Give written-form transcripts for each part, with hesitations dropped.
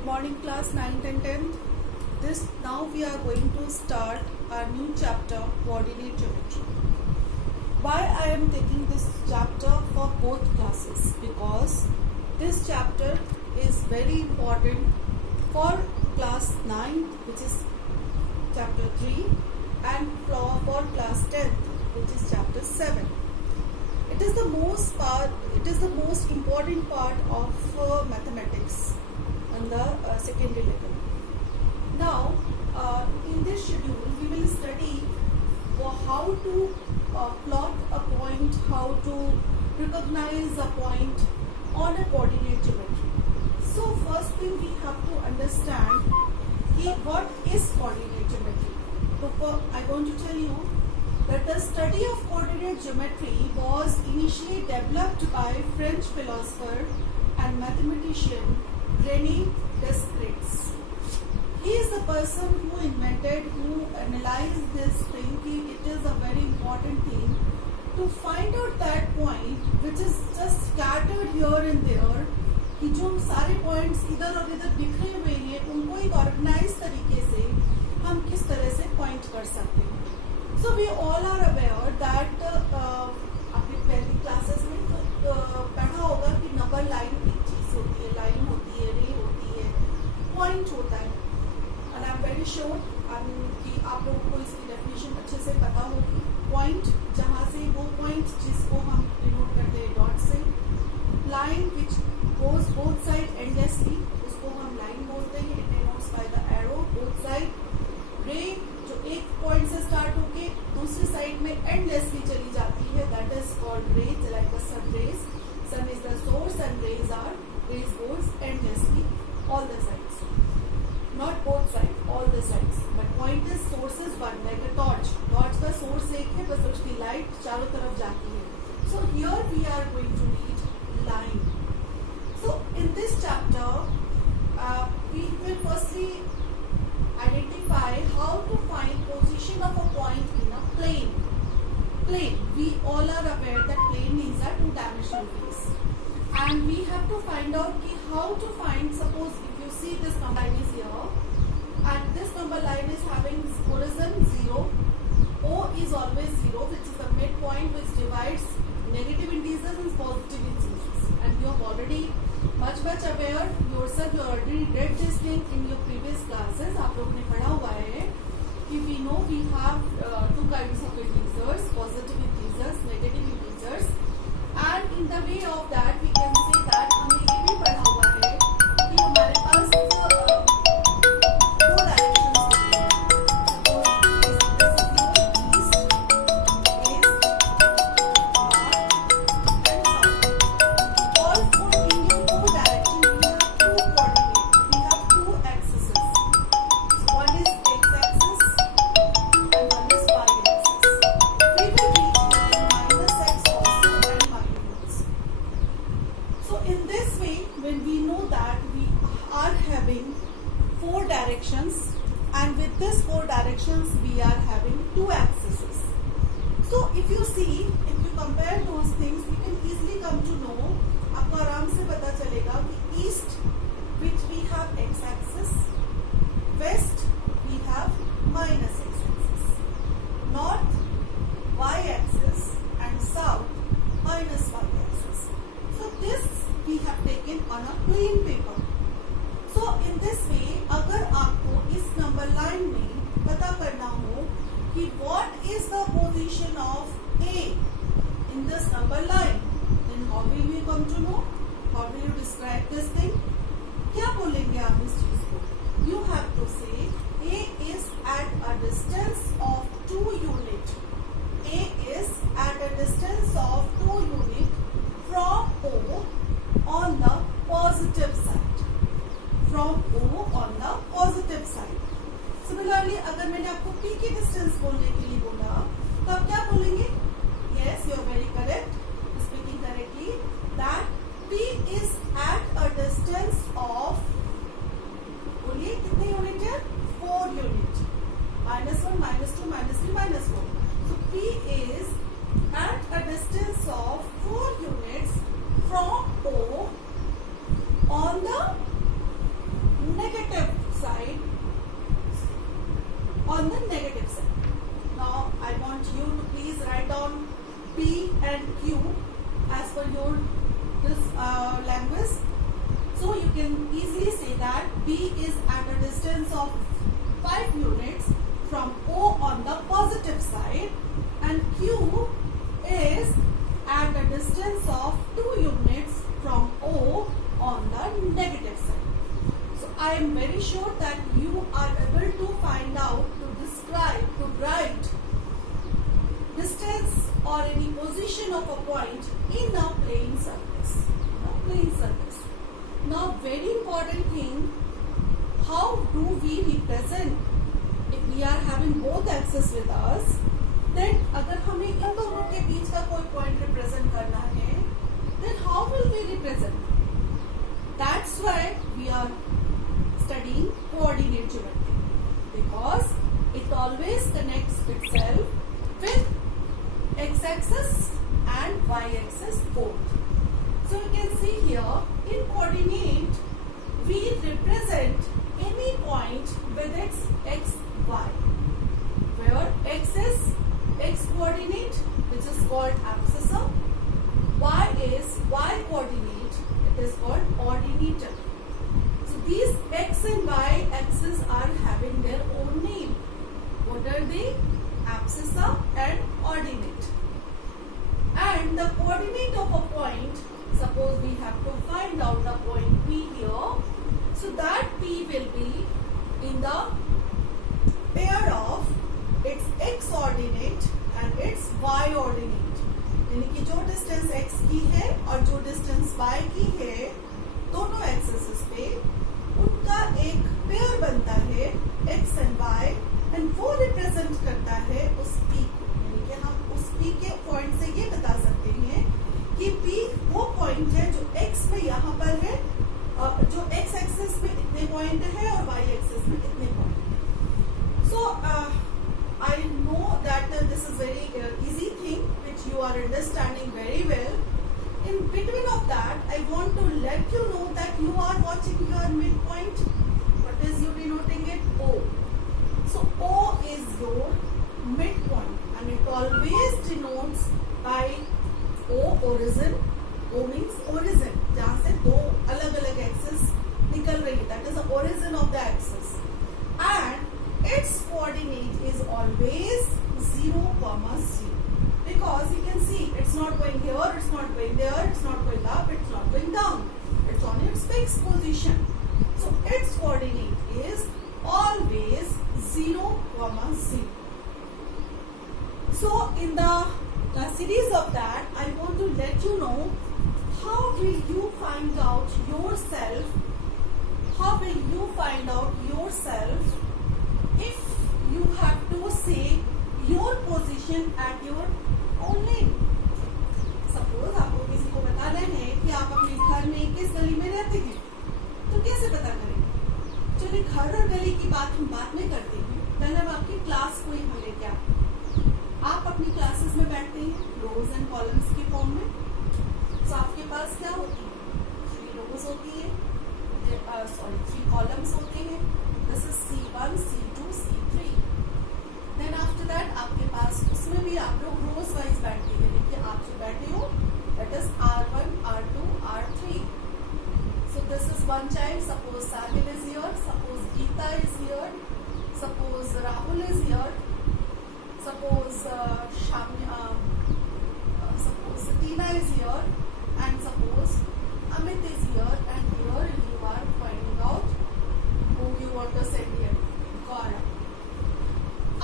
Good morning class 9th and 10th. Now we are going to start our new chapter, coordinate geometry. Why I am taking this chapter for both classes? Because this chapter is very important for class 9th, which is chapter 3, and for class 10th, which is chapter 7. It is the most important part of mathematics on the secondary level. Now, in this schedule, we will study how to plot a point, how to recognize a point on a coordinate geometry. So, first thing we have to understand what is coordinate geometry. So, I want to tell you that the study of coordinate geometry was initially developed by French philosopher and mathematician René Descartes. He is the person who analyzed this thing. It is a very important thing to find out that point which is just scattered here and there, कि जो सारे points इधर और इधर बिखरे हुए हैं उनको एक organized तरीके से हम किस तरह से point कर सकते हैं. So we all are aware that आपने पहली classes में पढ़ा होगा कि number line एक चीज होती है, line होती है, ray होती है, point होता है. And I'm very sure कि आप लोगों को इसकी definition अच्छे से पता होगी. Point जहाँ से वो point जिसको हम denote करते हैं dot से, line which goes both side endlessly उसको हम line बोलते हैं. It denotes by the arrow both side. Ray जो एक पॉइंट से स्टार्ट होके दूसरी साइड में एंडलेसली चली जाती है, that is called rays, like the sun rays. Sun is the source and rays goes endlessly all the sides, not both side, all the sides. But point is source is one, like a torch. Torch का source एक है, बस उसकी light चारों तरफ जाती है. So here we are going to read line. So in this chapter we will firstly identify how to find position of a point in a plane. Plane. We all are aware that plane is a two-dimensional space, and we have to find out how to find. Suppose if you see this number line is here, and this number line is having horizon 0. O is always 0, which is the midpoint which divides negative integers and positive integers. And you have already much aware yourself. You already read this thing in your previous classes. आप लोगों ने पढ़ा हुआ है कि we know we have two kinds of integers, positive integers, negative integers, and in the way of that we can say that हमने ये भी पढ़ा हुआ है कि हमारे पास दो डायरेक्शंस होते हैं. And with this four directions we are having two axes. So if you compare those things, we can easily come to know, आपको आराम से पता चलेगा कि east which we have x axis, west we have minus x axis, north y axis, and south minus y axis. So this we have taken on a plain paper. So in this way, अगर आपको इस number line में पता करना हो कि what is the position of A in this number line, then how will you come to know? How will you describe this thing? क्या बोलेंगे आप इस चीज को? You have to say A is at a distance of 2 unit. A is at a distance of 2 unit from O on the positive side. From O on the positive side. Similarly, अगर मैंने आपको P की distance बोलने के लिए बोला, तो आप क्या बोलेंगे? Yes, you are very correct. Speaking correctly, that P is at a distance of, बोलिए कितने यूनिट है? 4 unit. -1, -2, -3, -4. So P is at a distance of 4 units from O on the can easily say that B is at a distance of 5 units from O on the positive side, and Q is at a distance of 2 units from O on the negative side. So I am very sure that you are able to find out, to describe, to write distance or any position of a point in a plane surface. Now very important thing, how do we represent? If we are having both axes with us, then अगर हमें इन दोनों के बीच का कोई point represent करना है, then how will we represent? That's why we are studying coordinate geometry, because it always connects itself with x-axis and y-axis both. So you can see here, in coordinate we represent any point with its x, y, where x is x coordinate, which is called abscissa, y is y coordinate, it is called ordinator. So these x and y axes are having their own name. What are they? Abscissa and ordinate. And the coordinate of a point, suppose we have to find out the point P here, so that P will be in the pair of its x ordinate and its y ordinate. यानी कि जो distance x की है और जो distance y की है, दोनों एक्सिस पे उनका एक पेयर बनता है x एंड y, एंड वो रिप्रेजेंट करता है उस p को. यानी कि हम उस p के पॉइंट से ये बता सकते हैं कि p वो पॉइंट है जो x में यहाँ पर है, जो x एक्सिस में इतने पॉइंट है और y एक्सिस में इतने पॉइंट है. So I know that this is very easy thing which you are understanding very well. In between of that, I want to let you know that you are watching your midpoint. What is you denoting it? O. So O is your midpoint, and it always denotes by O origin. O means origin, जहाँ से दो अलग-अलग axis निकल रही है. That is the origin of the axis. And its coordinate is always 0, 0. Because you can see it's not going here, it's not going there, it's not going up, it's not going down. It's on its fixed position. So its coordinate is always 0, 0. So in the series of that, I want to let you know how will you find out yourself, if you have to say your position at your own lane. Suppose आपको किसी को बताना है कि आप अपने घर में किस गली में रहते हैं, तो कैसे पता करेंगे? चलिए घर और गली की बात हम बाद में करते हैं. पहले हम आपकी क्लास को यहाँ लेके आते हैं. आप अपनी क्लासेस में बैठते हैं रोज एंड कॉलम्स की फॉर्म में. तो आपके पास क्या होती है? 3 रोज होती है, 3 कॉलम्स होते हैं. This is C1, C2, C3. Then after that आपके पास उसमें भी आप लोग रोज वाइज बैठते हैं. देखिए आप जो बैठे हो, that is R1, R2, R3. So this is one child. Suppose Sahil is here. Suppose Geeta is here. Suppose Rahul is here. Suppose suppose Tina is here, and suppose Amit is here, and here you are finding out who you want to send here. Gaurav.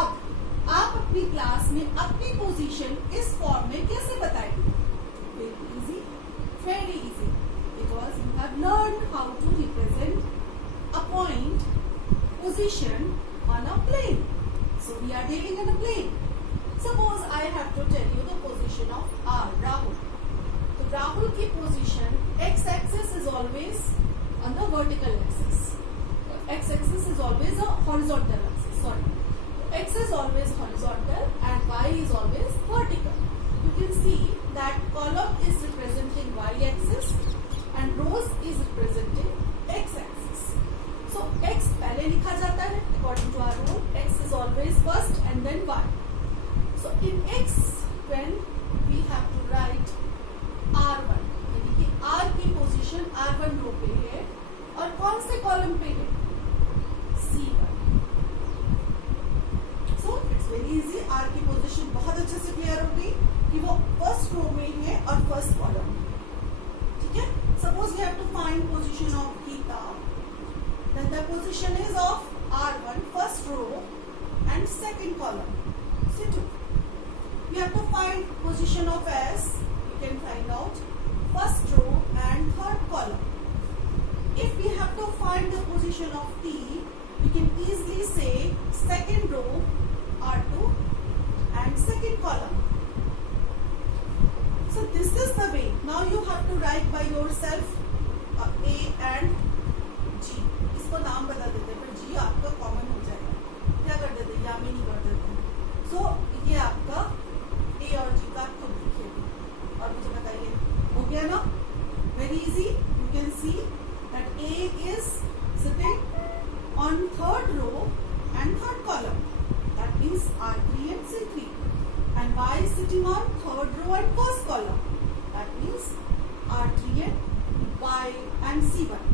अब आप अपनी class में अपनी position इस form में कैसे बताएंगे? Very easy, because you have learned how to represent a point position on a plane. So we are dealing in a plane. Suppose I have to tell you the position of Rahul. So Rahul की position x-axis is always on the vertical axis. X-axis is always a horizontal axis. Sorry, x is always horizontal and y is always vertical. You can see that column is representing y-axis and rows is representing x-axis. So x पहले लिखा जाता है according to our rule. X is always first and then y. So in x, when we have to write R1, यानी कि R की position R1 रो पे है से कॉलम पे है C1. So it's very easy. R की पोजीशन बहुत अच्छे से क्लियर हो गई कि वो फर्स्ट रो में है और फर्स्ट कॉलम में. ठीक है. Suppose we have to find position of theta. Then the position is of R1 first row and second column. C2. We have to find position of S. We can find out first row and third column. If we have to find the position of T, we can easily say second row R2 and second column. So this is the way. Now you have to write by yourself A and G. इसको नाम बता देते हैं, फिर G आपका common हो जाएगा. क्या कर देते हैं? यामिनी कर देते हैं. So ये आपका A और G का खुद लिखिए और मुझे बताइए, हो गया ना? Very easy. You can see that A is sitting on third row and third column. That means R3 and C3. And Y is sitting on third row and first column. That means R3 and Y and C1.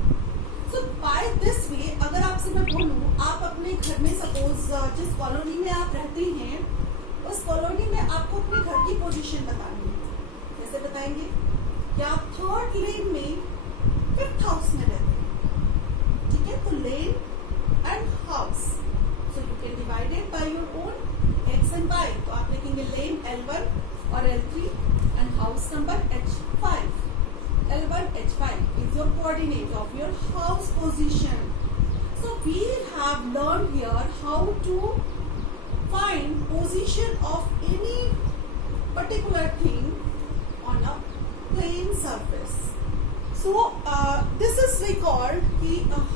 So by this way, अगर आपसे मैं बोलूँ, आप अपने घर में suppose जिस colony में आप रहते हैं, उस कॉलोनी में आपको अपने घर की पोजीशन बतानी है. कैसे बताएंगे? कि आप थर्ड लेन में फिफ्थ हाउस में रहते हैं. ठीक है. तो lane and house, so you can divide it by your own X and Y. तो आप लिखेंगे लेन L1 और L3 and house number H5. L1 H5 is your coordinate of your house position. So we have learned here how to find position of any particular thing on a plane surface. So this is we called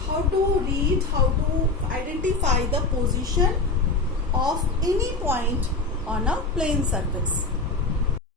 how to read, how to identify the position of any point on a plane surface.